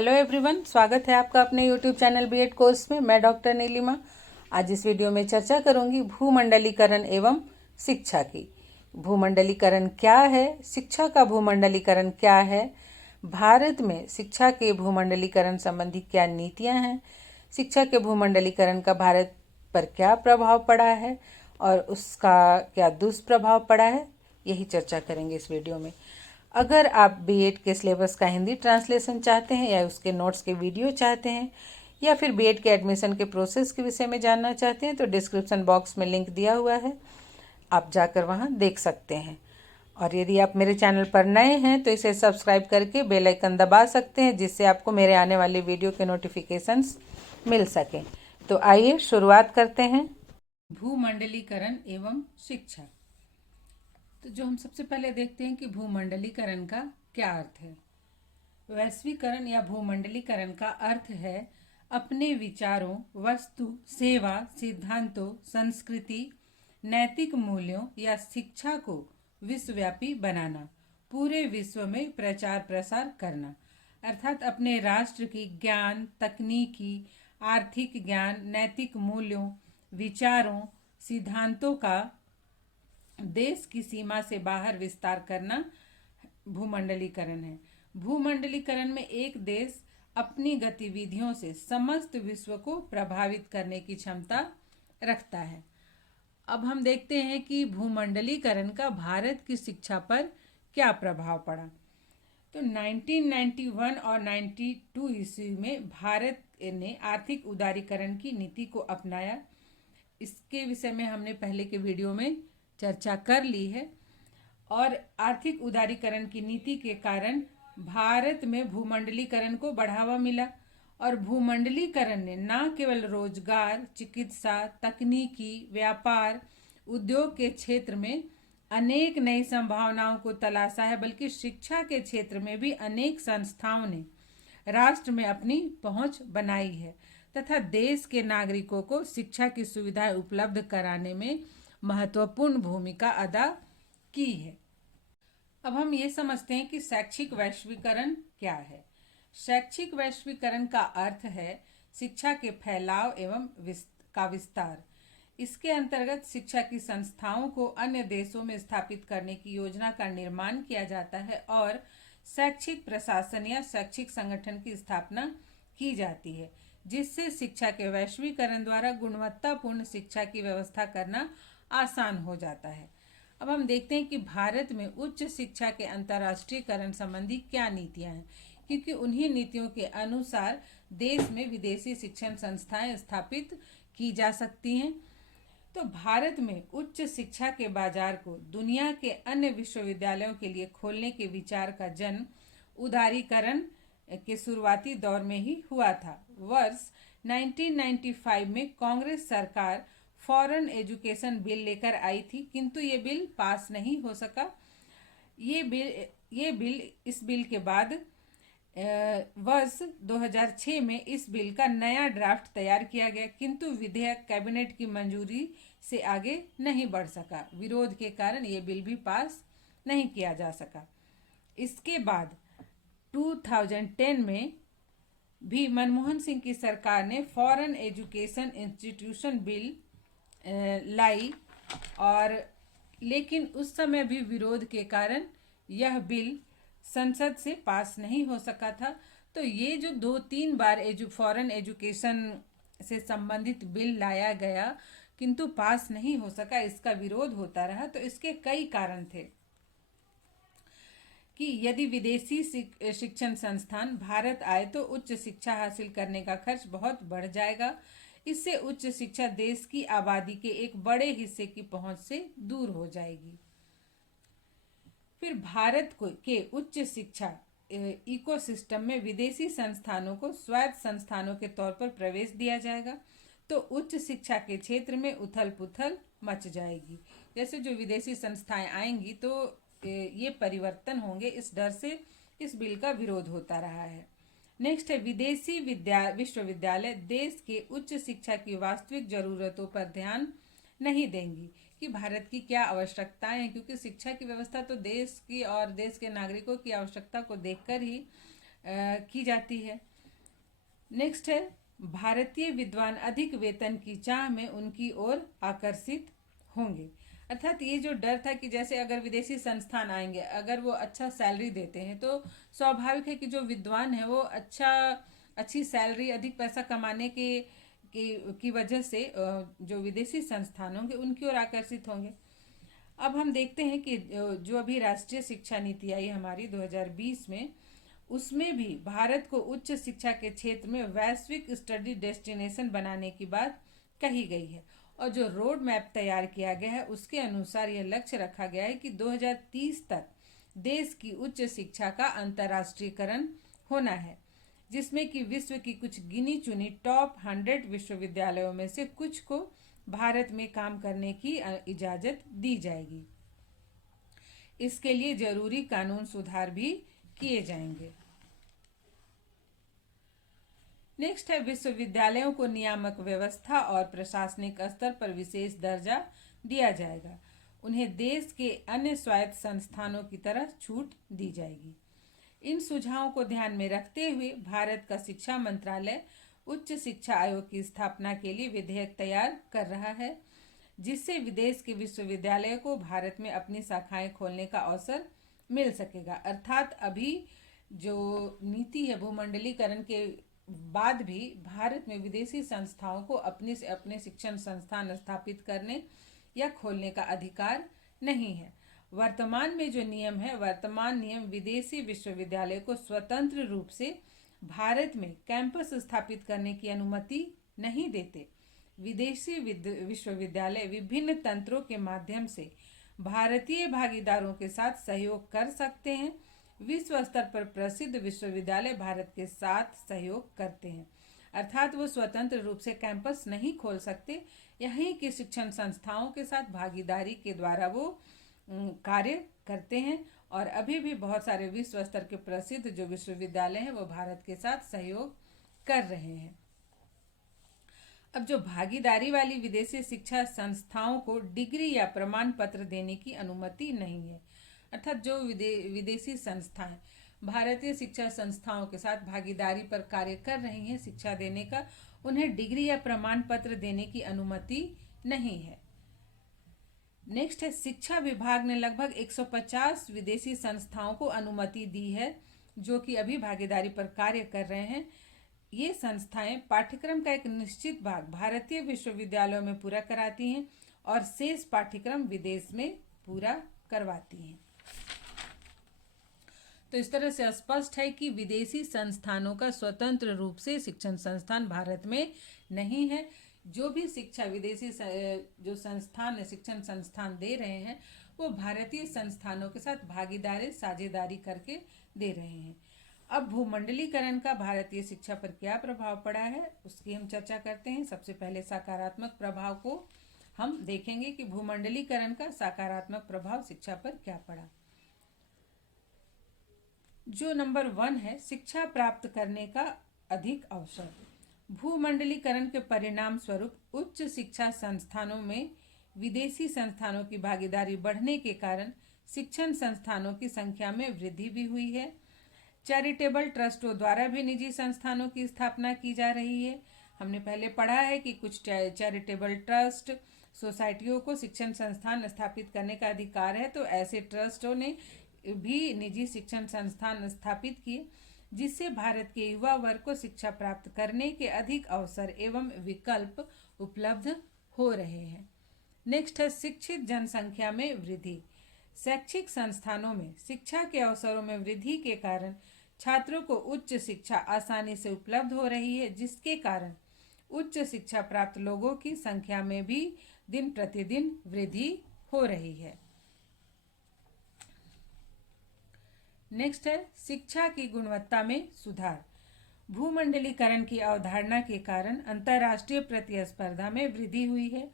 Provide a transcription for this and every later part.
Hello everyone, स्वागत है आपका अपने यूट्यूब चैनल बीएड कोर्स में। मैं डॉक्टर नीलिमा। आज इस वीडियो में चर्चा करूंगी भूमंडलीकरण एवं शिक्षा की। भूमंडलीकरण क्या है, शिक्षा का भूमंडलीकरण क्या है, भारत में शिक्षा के भूमंडलीकरण संबंधी क्या नीतियां हैं, शिक्षा के भूमंडलीकरण का भारत पर क्या प्रभाव पड़ा है और उसका क्या दुष्प्रभाव पड़ा है, यही चर्चा करेंगे इस वीडियो में। अगर आप बीएड के सिलेबस का हिंदी ट्रांसलेशन चाहते हैं या उसके नोट्स के वीडियो चाहते हैं या फिर बीएड के एडमिशन के प्रोसेस के विषय में जानना चाहते हैं तो डिस्क्रिप्शन बॉक्स में लिंक दिया हुआ है, आप जाकर वहां देख सकते हैं। और यदि आप मेरे चैनल पर नए हैं तो इसे सब्सक्राइब करके बेल आइकन दबा सकते हैं, जिससे आपको मेरे आने वाले वीडियो के नोटिफिकेशंस मिल सकें। तो आइए शुरुआत करते हैं। भूमंडलीकरण एवं शिक्षा। तो जो हम सबसे पहले देखते हैं कि भूमंडलीकरण का क्या अर्थ है। वैश्वीकरण या भूमंडलीकरण का अर्थ है अपने विचारों, वस्तु, सेवा, सिद्धांतों, संस्कृति, नैतिक मूल्यों या शिक्षा को विश्वव्यापी बनाना, पूरे विश्व में प्रचार प्रसार करना। अर्थात अपने राष्ट्र की ज्ञान, तकनीकी, आर्थिक ज्ञान, नैतिक मूल्यों, विचारों, सिद्धांतों का देश की सीमा से बाहर विस्तार करना भूमंडलीकरण है। भूमंडलीकरण में एक देश अपनी गतिविधियों से समस्त विश्व को प्रभावित करने की क्षमता रखता है। अब हम देखते हैं कि भूमंडलीकरण का भारत की शिक्षा पर क्या प्रभाव पड़ा। तो 1991 और 92 ईस्वी में भारत ने आर्थिक उदारीकरण की नीति को अपनाया। इसके विषय में हमने पहले के वीडियो में चर्चा कर ली है। और आर्थिक उदारीकरण की नीति के कारण भारत में भूमंडलीकरण को बढ़ावा मिला और भूमंडलीकरण ने न केवल रोजगार, चिकित्सा, तकनीकी, व्यापार, उद्योग के क्षेत्र में अनेक नई संभावनाओं को तलाशा है, बल्कि शिक्षा के क्षेत्र में भी अनेक संस्थाओं ने राष्ट्र में अपनी पहुंच बनाई है तथा देश के नागरिकों को शिक्षा की सुविधाएं उपलब्ध कराने में महत्वपूर्ण भूमिका अदा की है। अब हम ये समझते हैं कि शैक्षिक वैश्वीकरण क्या है। शैक्षिक वैश्वीकरण का अर्थ है शिक्षा के फैलाव एवं का विस्तार। इसके अंतर्गत शिक्षा की संस्थाओं को अन्य देशों में स्थापित करने की योजना का निर्माण किया जाता है और शैक्षिक प्रशासन या शैक्षिक संगठन की स्थापना की जाती है, जिससे शिक्षा के वैश्वीकरण द्वारा गुणवत्तापूर्ण शिक्षा की व्यवस्था करना आसान हो जाता है। अब हम देखते हैं कि भारत में उच्च शिक्षा के अंतर्राष्ट्रीयकरण संबंधी क्या नीतियां हैं, क्योंकि उन्हीं नीतियों के अनुसार देश में विदेशी शिक्षण संस्थाएं स्थापित की जा सकती हैं। तो भारत में उच्च शिक्षा के बाजार को दुनिया के अन्य विश्वविद्यालयों के लिए खोलने के विचार का जन्म उदारीकरण के शुरुआती दौर में ही हुआ था। वर्ष 1995 में कांग्रेस सरकार फॉरेन एजुकेशन बिल लेकर आई थी, किंतु ये बिल पास नहीं हो सका। इस बिल के बाद वर्ष 2006 में इस बिल का नया ड्राफ्ट तैयार किया गया, किंतु विधेयक कैबिनेट की मंजूरी से आगे नहीं बढ़ सका। विरोध के कारण ये बिल भी पास नहीं किया जा सका। इसके बाद 2010 में भी मनमोहन सिंह की सरकार ने फॉरेन एजुकेशन इंस्टीट्यूशन बिल लाई और लेकिन उस समय भी विरोध के कारण यह बिल संसद से पास नहीं हो सका था। तो ये जो 2-3 बार फॉरेन एजुकेशन से संबंधित बिल लाया गया किंतु पास नहीं हो सका, इसका विरोध होता रहा। तो इसके कई कारण थे कि यदि विदेशी शिक्षण संस्थान भारत आए तो उच्च शिक्षा हासिल करने का खर्च बहुत बढ़ जाएगा। इससे उच्च शिक्षा देश की आबादी के एक बड़े हिस्से की पहुंच से दूर हो जाएगी। फिर भारत के उच्च शिक्षा इकोसिस्टम में विदेशी संस्थानों को स्वायत्त संस्थानों के तौर पर प्रवेश दिया जाएगा, तो उच्च शिक्षा के क्षेत्र में उथल पुथल मच जाएगी। जैसे जो विदेशी संस्थाएं आएंगी तो ये परिवर्तन होंगे, इस डर से इस बिल का विरोध होता रहा है। नेक्स्ट है विदेशी विश्वविद्यालय देश के उच्च शिक्षा की वास्तविक जरूरतों पर ध्यान नहीं देंगी कि भारत की क्या आवश्यकताएं हैं, क्योंकि शिक्षा की व्यवस्था तो देश की और देश के नागरिकों की आवश्यकता को देखकर ही की जाती है। नेक्स्ट है भारतीय विद्वान अधिक वेतन की चाह में उनकी ओर आकर्षित होंगे। अर्थात ये जो डर था कि जैसे अगर विदेशी संस्थान आएंगे, अगर वो अच्छा सैलरी देते हैं तो स्वाभाविक है कि जो विद्वान है वो अच्छी सैलरी, अधिक पैसा कमाने की वजह से जो विदेशी संस्थान होंगे उनकी ओर आकर्षित होंगे। अब हम देखते हैं कि जो अभी राष्ट्रीय शिक्षा नीति आई हमारी 2020 में, उसमें भी भारत को उच्च शिक्षा के क्षेत्र में वैश्विक स्टडी डेस्टिनेशन बनाने की बात कही गई है। और जो रोड मैप तैयार किया गया है उसके अनुसार यह लक्ष्य रखा गया है कि 2030 तक देश की उच्च शिक्षा का अंतर्राष्ट्रीयकरण होना है, जिसमें कि विश्व की कुछ गिनी चुनी टॉप 100 विश्वविद्यालयों में से कुछ को भारत में काम करने की इजाजत दी जाएगी। इसके लिए जरूरी कानून सुधार भी किए जाएंगे। नेक्स्ट है विश्वविद्यालयों को नियामक व्यवस्था और प्रशासनिक स्तर पर विशेष दर्जा दिया जाएगा। उन्हें देश के अन्य स्वायत्त संस्थानों की तरह छूट दी जाएगी। इन सुझावों को ध्यान में रखते हुए भारत का शिक्षा मंत्रालय उच्च शिक्षा आयोग की स्थापना के लिए विधेयक तैयार कर रहा है, जिससे विदेश के विश्वविद्यालय को भारत में अपनी शाखाएं खोलने का अवसर मिल सकेगा। अर्थात अभी जो नीति है भूमंडलीकरण के बाद भी भारत में विदेशी संस्थाओं को अपने शिक्षण संस्थान स्थापित करने या खोलने का अधिकार नहीं है। वर्तमान में जो नियम है, वर्तमान नियम विदेशी विश्वविद्यालय को स्वतंत्र रूप से भारत में कैंपस स्थापित करने की अनुमति नहीं देते। विदेशी विश्वविद्यालय विभिन्न तंत्रों के माध्यम से भारतीय भागीदारों के साथ सहयोग कर सकते हैं। विश्व स्तर पर प्रसिद्ध विश्वविद्यालय भारत के साथ सहयोग करते हैं। अर्थात वो स्वतंत्र रूप से कैंपस नहीं खोल सकते, यहीं के शिक्षण संस्थाओं के साथ भागीदारी के द्वारा वो कार्य करते हैं। और अभी भी बहुत सारे विश्व स्तर के प्रसिद्ध जो विश्वविद्यालय हैं वो भारत के साथ सहयोग कर रहे हैं। अब जो भागीदारी वाली विदेशी शिक्षा संस्थाओं को डिग्री या प्रमाण पत्र देने की अनुमति नहीं है। अर्थात जो विदेशी संस्थाएं भारतीय शिक्षा संस्थाओं के साथ भागीदारी पर कार्य कर रही हैं शिक्षा देने का, उन्हें डिग्री या प्रमाण पत्र देने की अनुमति नहीं है। नेक्स्ट है शिक्षा विभाग ने लगभग 150 विदेशी संस्थाओं को अनुमति दी है जो कि अभी भागीदारी पर कार्य कर रहे हैं। ये संस्थाएं पाठ्यक्रम का एक निश्चित भाग भारतीय विश्वविद्यालयों में पूरा कराती हैं और शेष पाठ्यक्रम विदेश में पूरा करवाती हैं। तो इस तरह से स्पष्ट है कि विदेशी संस्थानों का स्वतंत्र रूप से शिक्षण संस्थान भारत में नहीं है। जो भी शिक्षा विदेशी जो संस्थान शिक्षण संस्थान दे रहे हैं वो भारतीय संस्थानों के साथ भागीदारी साझेदारी करके दे रहे हैं। अब भूमंडलीकरण का भारतीय शिक्षा पर क्या प्रभाव पड़ा है उसकी हम चर्चा करते हैं। सबसे पहले सकारात्मक प्रभाव को हम देखेंगे कि भूमंडलीकरण का सकारात्मक प्रभाव शिक्षा पर क्या पड़ा। जो नंबर 1 है, शिक्षा प्राप्त करने का अधिक अवसर। भूमंडलीकरण के परिणाम स्वरूप उच्च शिक्षा संस्थानों में विदेशी संस्थानों की भागीदारी बढ़ने के कारण शिक्षण संस्थानों की संख्या में वृद्धि भी हुई है। चैरिटेबल ट्रस्टों द्वारा भी निजी संस्थानों की स्थापना की जा रही है। हमने पहले पढ़ा है कि कुछ चैरिटेबल ट्रस्ट सोसाइटियों को शिक्षण संस्थान स्थापित करने का अधिकार है, तो ऐसे ट्रस्टों ने भी निजी शिक्षण संस्थान स्थापित किए, जिससे भारत के युवा वर्ग को शिक्षा प्राप्त करने के अधिक अवसर एवं विकल्प उपलब्ध हो रहे हैं। नेक्स्ट है शिक्षित जनसंख्या में वृद्धि। शैक्षिक संस्थानों में शिक्षा के अवसरों में वृद्धि के कारण छात्रों को उच्च शिक्षा आसानी से उपलब्ध हो रही है, जिसके कारण उच्च शिक्षा प्राप्त लोगों की संख्या में भी दिन प्रतिदिन वृद्धि हो रही है। नेक्स्ट है शिक्षा की गुणवत्ता में सुधार। भूमंडलीकरण की अवधारणा के कारण अंतर्राष्ट्रीय प्रतिस्पर्धा में वृद्धि हुई है।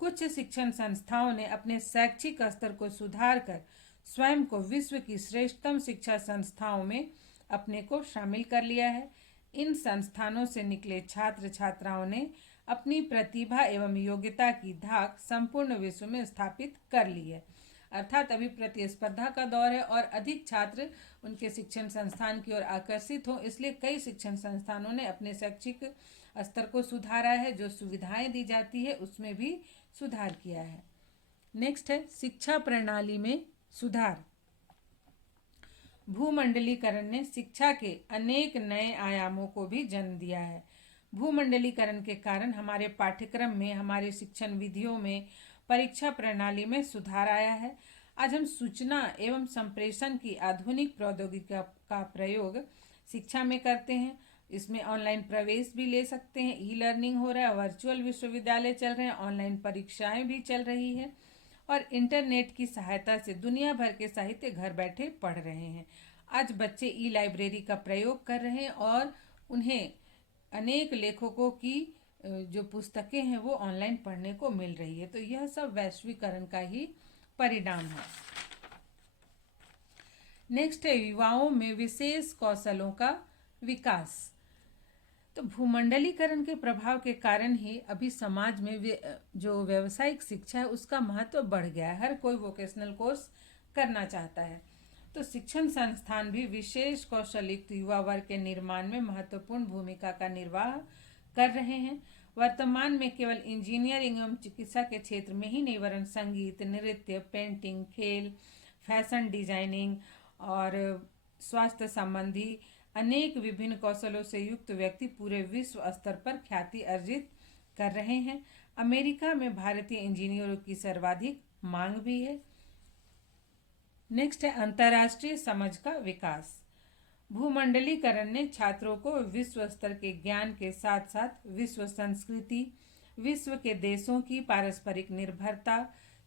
कुछ शिक्षण संस्थाओं ने अपने शैक्षिक स्तर को सुधार कर स्वयं को विश्व की श्रेष्ठतम शिक्षा संस्थाओं में अपने को शामिल कर लिया है। इन संस्थानों से निकले छात्र छात्राओं ने अपनी प्रतिभा एवं योग्यता की धाक संपूर्ण विश्व में स्थापित कर ली है। अर्थात अभी प्रतिस्पर्धा का दौर है और अधिक छात्र उनके शिक्षण संस्थान की ओर आकर्षित हों, इसलिए कई शिक्षण संस्थानों ने अपने शैक्षिक स्तर को सुधारा है। जो सुविधाएं दी जाती है उसमें भी सुधार किया है। नेक्स्ट है शिक्षा प्रणाली में सुधार। भूमंडलीकरण ने शिक्षा के अनेक नए आयामों को भी जन्म दिया है। भूमंडलीकरण के कारण हमारे पाठ्यक्रम में, हमारे शिक्षण विधियों में, परीक्षा प्रणाली में सुधार आया है। आज हम सूचना एवं संप्रेषण की आधुनिक प्रौद्योगिकी का प्रयोग शिक्षा में करते हैं। इसमें ऑनलाइन प्रवेश भी ले सकते हैं, ई लर्निंग हो रहा है, वर्चुअल विश्वविद्यालय चल रहे हैं, ऑनलाइन परीक्षाएं भी चल रही है और इंटरनेट की सहायता से दुनिया भर के साहित्य घर बैठे पढ़ रहे हैं। आज बच्चे ई लाइब्रेरी का प्रयोग कर रहे हैं और उन्हें अनेक लेखकों की जो पुस्तकें हैं वो ऑनलाइन पढ़ने को मिल रही है। तो यह सब वैश्वीकरण का ही परिणाम है। नेक्स्ट है युवाओं में विशेष कौशलों का विकास। तो भूमंडलीकरण के प्रभाव के कारण ही अभी समाज में जो व्यावसायिक शिक्षा है उसका महत्व बढ़ गया है। हर कोई वोकेशनल कोर्स करना चाहता है। तो शिक्षण संस्थान भी विशेष कौशल युक्त युवा वर्ग के निर्माण में महत्वपूर्ण भूमिका का निर्वाह कर रहे हैं। वर्तमान में केवल इंजीनियरिंग एवं चिकित्सा के क्षेत्र में ही नहीं, वरन संगीत, नृत्य, पेंटिंग, खेल, फैशन डिजाइनिंग और स्वास्थ्य संबंधी अनेक विभिन्न कौशलों से युक्त व्यक्ति पूरे विश्व स्तर पर ख्याति अर्जित कर रहे हैं। अमेरिका में भारतीय इंजीनियरों की सर्वाधिक मांग भी है। नेक्स्ट है अंतर्राष्ट्रीय समझ का विकास। भूमंडलीकरण ने छात्रों को विश्व स्तर के ज्ञान के साथ साथ विश्व संस्कृति, विश्व के देशों की पारस्परिक निर्भरता,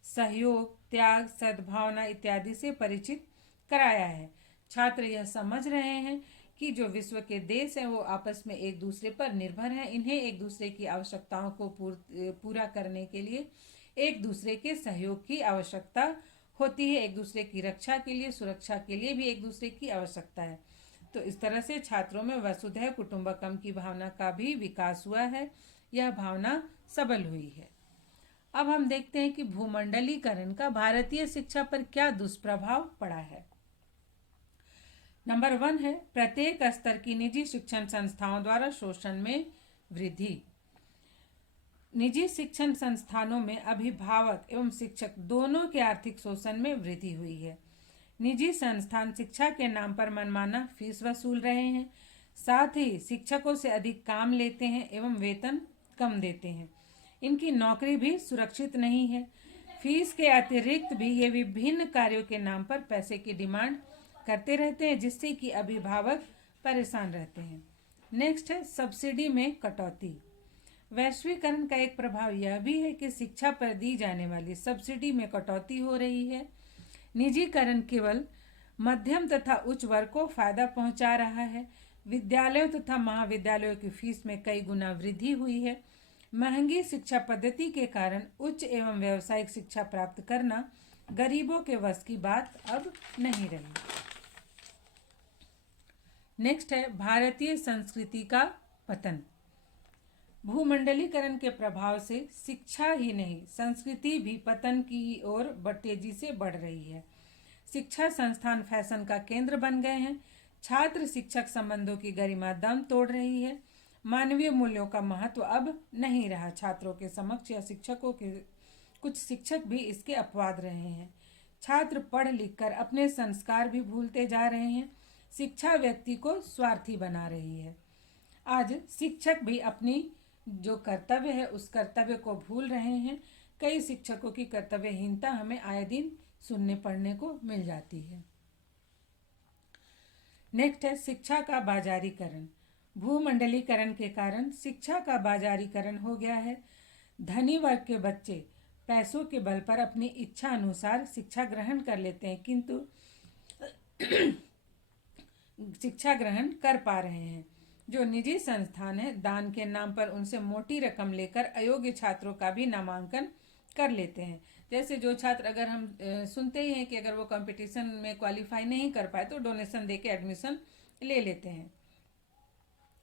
सहयोग, त्याग, सद्भावना इत्यादि से परिचित कराया है। छात्र यह समझ रहे हैं कि जो विश्व के देश हैं वो आपस में एक दूसरे पर निर्भर हैं। इन्हें एक दूसरे की आवश्यकताओं को पूरा करने के लिए एक दूसरे के सहयोग की आवश्यकता होती है। एक दूसरे की रक्षा के लिए, सुरक्षा के लिए भी एक दूसरे की आवश्यकता है। तो इस तरह से छात्रों में वसुधैव कुटुंबकम की भावना का भी विकास हुआ है। यह भावना सबल हुई है। अब हम देखते हैं कि भूमंडलीकरण का भारतीय शिक्षा पर क्या दुष्प्रभाव पड़ा है। नंबर 1 है प्रत्येक स्तर की निजी शिक्षण संस्थाओं द्वारा शोषण में वृद्धि। निजी शिक्षण संस्थानों में अभिभावक एवं शिक्षक दोनों के आर्थिक शोषण में वृद्धि हुई है। निजी संस्थान शिक्षा के नाम पर मनमाना फीस वसूल रहे हैं, साथ ही शिक्षकों से अधिक काम लेते हैं एवं वेतन कम देते हैं। इनकी नौकरी भी सुरक्षित नहीं है। फीस के अतिरिक्त भी ये विभिन्न कार्यों के नाम पर पैसे की डिमांड करते रहते हैं, जिससे कि अभिभावक परेशान रहते हैं। नेक्स्ट है सब्सिडी में कटौती। वैश्वीकरण का एक प्रभाव यह भी है कि शिक्षा पर दी जाने वाली सब्सिडी में कटौती हो रही है। निजीकरण केवल मध्यम तथा उच्च वर्ग को फायदा पहुंचा रहा है। विद्यालयों तथा महाविद्यालयों की फीस में कई गुना वृद्धि हुई है। महंगी शिक्षा पद्धति के कारण उच्च एवं व्यावसायिक शिक्षा प्राप्त करना गरीबों के वश की बात अब नहीं रही। नेक्स्ट है भारतीय संस्कृति का पतन। भूमंडलीकरण के प्रभाव से शिक्षा ही नहीं, संस्कृति भी पतन की ओर तेजी से बढ़ रही है। शिक्षा संस्थान फैशन का केंद्र बन गए हैं। छात्र शिक्षक संबंधों की गरिमा दम तोड़ रही है। मानवीय मूल्यों का महत्व अब नहीं रहा छात्रों के समक्ष या शिक्षकों के। कुछ शिक्षक भी इसके अपवाद रहे हैं। छात्र पढ़ लिख कर अपने संस्कार भी भूलते जा रहे हैं। शिक्षा व्यक्ति को स्वार्थी बना रही है। आज शिक्षक भी अपनी जो कर्तव्य है उस कर्तव्य को भूल रहे हैं। कई शिक्षकों की कर्तव्यहीनता हमें आए दिन सुनने पढ़ने को मिल जाती है। नेक्स्ट है शिक्षा का बाजारीकरण। भूमंडलीकरण के कारण शिक्षा का बाजारीकरण हो गया है। धनी वर्ग के बच्चे पैसों के बल पर अपनी इच्छा अनुसार शिक्षा ग्रहण कर लेते हैं, किंतु शिक्षा ग्रहण कर पा रहे हैं। जो निजी संस्थान है दान के नाम पर उनसे मोटी रकम लेकर अयोग्य छात्रों का भी नामांकन कर लेते हैं। जैसे जो छात्र, अगर हम सुनते ही हैं कि अगर वो कंपटीशन में क्वालिफाई नहीं कर पाए तो डोनेशन देके एडमिशन ले लेते हैं।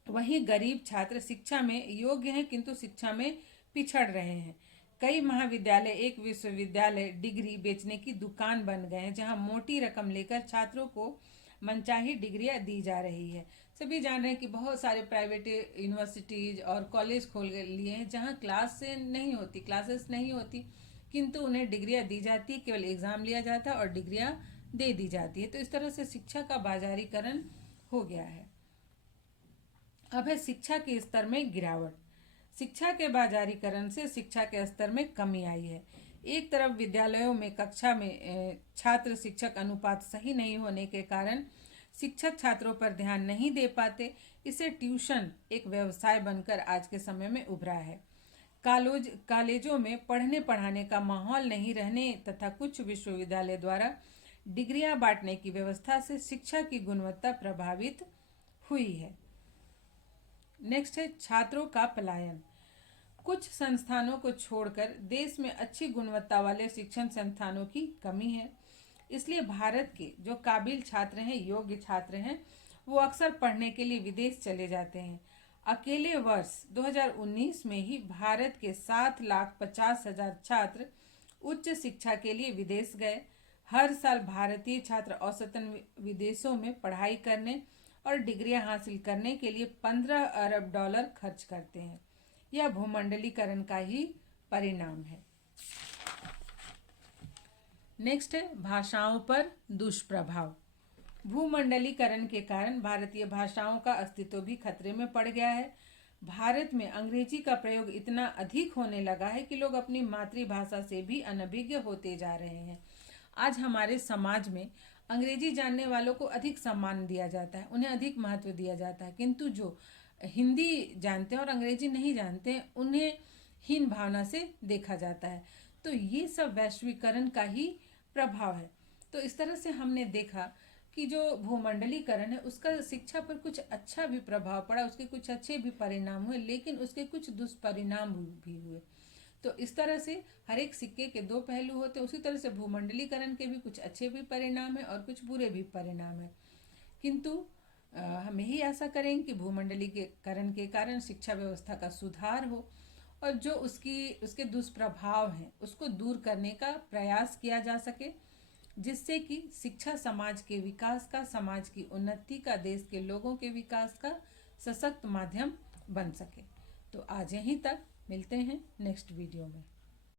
वहीं गरीब छात्र शिक्षा में योग्य हैं किंतु शिक्षा में पिछड़ रहे हैं। कई महाविद्यालय एक विश्वविद्यालय डिग्री बेचने की दुकान बन गए हैं, जहां मोटी रकम लेकर छात्रों को मनचाही डिग्रियां दी जा रही है। सभी जान रहे हैं कि बहुत सारे प्राइवेट यूनिवर्सिटीज और कॉलेज खोल लिए हैं जहां क्लासेस नहीं होती, किंतु उन्हें डिग्रियां दी जाती है, केवल एग्जाम लिया जाता है और डिग्रियां दे दी जाती है। तो इस तरह से शिक्षा का बाजारीकरण हो गया है। अब है शिक्षा के स्तर में गिरावट। शिक्षा के बाजारीकरण से शिक्षा के स्तर में कमी आई है। एक तरफ विद्यालयों में कक्षा में छात्र शिक्षक अनुपात सही नहीं होने के कारण शिक्षक छात्रों पर ध्यान नहीं दे पाते। इसे ट्यूशन एक व्यवसाय बनकर आज के समय में उभरा है। कॉलेजों में पढ़ने पढ़ाने का माहौल नहीं रहने तथा कुछ विश्वविद्यालय द्वारा डिग्रियां बांटने की व्यवस्था से शिक्षा की गुणवत्ता प्रभावित हुई है। नेक्स्ट है छात्रों का पलायन। कुछ संस्थानों को छोड़कर देश में अच्छी गुणवत्ता वाले शिक्षण संस्थानों की कमी है। इसलिए भारत के जो काबिल छात्र हैं, योग्य छात्र हैं, वो अक्सर पढ़ने के लिए विदेश चले जाते हैं। अकेले वर्ष 2019 में ही भारत के 7,50,000 छात्र उच्च शिक्षा के लिए विदेश गए। हर साल भारतीय छात्र औसतन विदेशों में पढ़ाई करने और डिग्रियां हासिल करने के लिए 15 अरब डॉलर खर्च करते हैं। यह भूमंडलीकरण का ही परिणाम है। नेक्स्ट है भाषाओं पर दुष्प्रभाव। भूमंडलीकरण के कारण भारतीय भाषाओं का अस्तित्व भी खतरे में पड़ गया है। भारत में अंग्रेजी का प्रयोग इतना अधिक होने लगा है कि लोग अपनी मातृभाषा से भी अनभिज्ञ होते जा रहे हैं। आज हमारे समाज में अंग्रेजी जानने वालों को अधिक सम्मान दिया जाता है, उन्हें अधिक महत्व दिया जाता है, किंतु जो हिंदी जानते हैं और अंग्रेजी नहीं जानते हैं उन्हें हीन भावना से देखा जाता है। तो ये सब वैश्वीकरण का ही प्रभाव है। तो इस तरह से हमने देखा कि जो भूमंडलीकरण है उसका शिक्षा पर कुछ अच्छा भी प्रभाव पड़ा, उसके कुछ अच्छे भी परिणाम हुए, लेकिन उसके कुछ दुष्परिणाम भी हुए। तो इस तरह से हर एक सिक्के के दो पहलू होते हैं। उसी तरह से भूमंडलीकरण के भी कुछ अच्छे भी परिणाम है और कुछ बुरे भी परिणाम है। किंतु हम यही आशा करेंगे कि भूमंडलीकरण के कारण शिक्षा व्यवस्था का सुधार हो और जो उसके दुष्प्रभाव हैं उसको दूर करने का प्रयास किया जा सके, जिससे कि शिक्षा समाज के विकास का, समाज की उन्नति का, देश के लोगों के विकास का सशक्त माध्यम बन सके। तो आज यहीं तक, मिलते हैं नेक्स्ट वीडियो में।